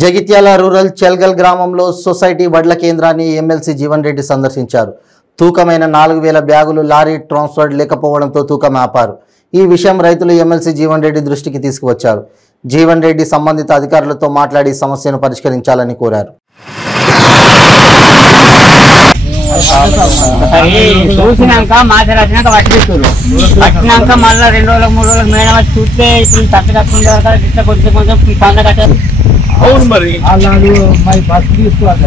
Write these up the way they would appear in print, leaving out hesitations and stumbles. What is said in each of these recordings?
Jagtial rural చెల్గల్ గ్రామంలో society వడ్ల కేంద్రాన్ని ఎమ్మెల్సీ జీవన్ రెడ్డి సందర్శించారు. తూకమైన 4000 బ్యాగులు లారీ ట్రాన్స్ఫర్ లేకపోవడంతో తూకం ఆపారు. ఈ విషయం రైతులు ఎమ్మెల్సీ జీవన్ రెడ్డి దృష్టికి తీసుకువచ్చారు. జీవన్ రెడ్డి సంబంధిత అధికారులతో మాట్లాడి సమస్యను పరిష్కరించాలని కోరారు. చూసినాక మాట్లాడినాక పట్టినాక మళ్ళీ 2 రోజులకు 3 రోజులకు మేడం వచ్చి చూస్తే ఇప్పుడు తట్టు కట్టుకుంటే ఇట్లా కొంచెం కొంచెం పంద కట్టారు. అవును మరి బస్ తీసుకోవాలి.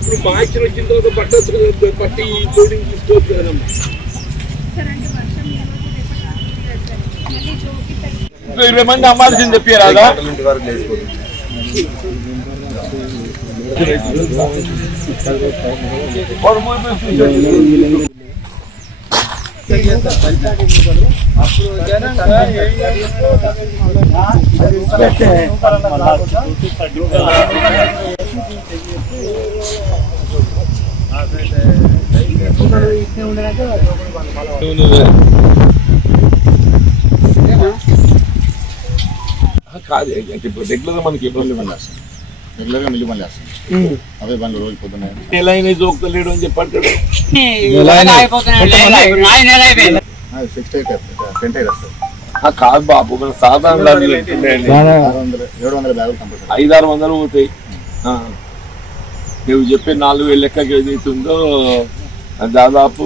ఇప్పుడు బాక్స్ వచ్చిన తర్వాత పట్టి లోడింగ్ తీసుకోవచ్చు కదమ్మా. 20 మంది అమ్మాల్సింది చెప్పారా? కాదు ఇప్పుడు రెగ్యులర్ మనకి ఇబ్బంది రెగ్యులర్గా మిల్లి పని చేస్తాం. అవే బండ్లు రోజు పొద్దున్నాయి ఎలా అయినా జోక్తలేడు అని చెప్పాడు. కాదు బాబు మన సాధారణ 500-600 పోతాయి. నువ్వు చెప్పే 4000 లెక్కకి ఏదైతుందో దాదాపు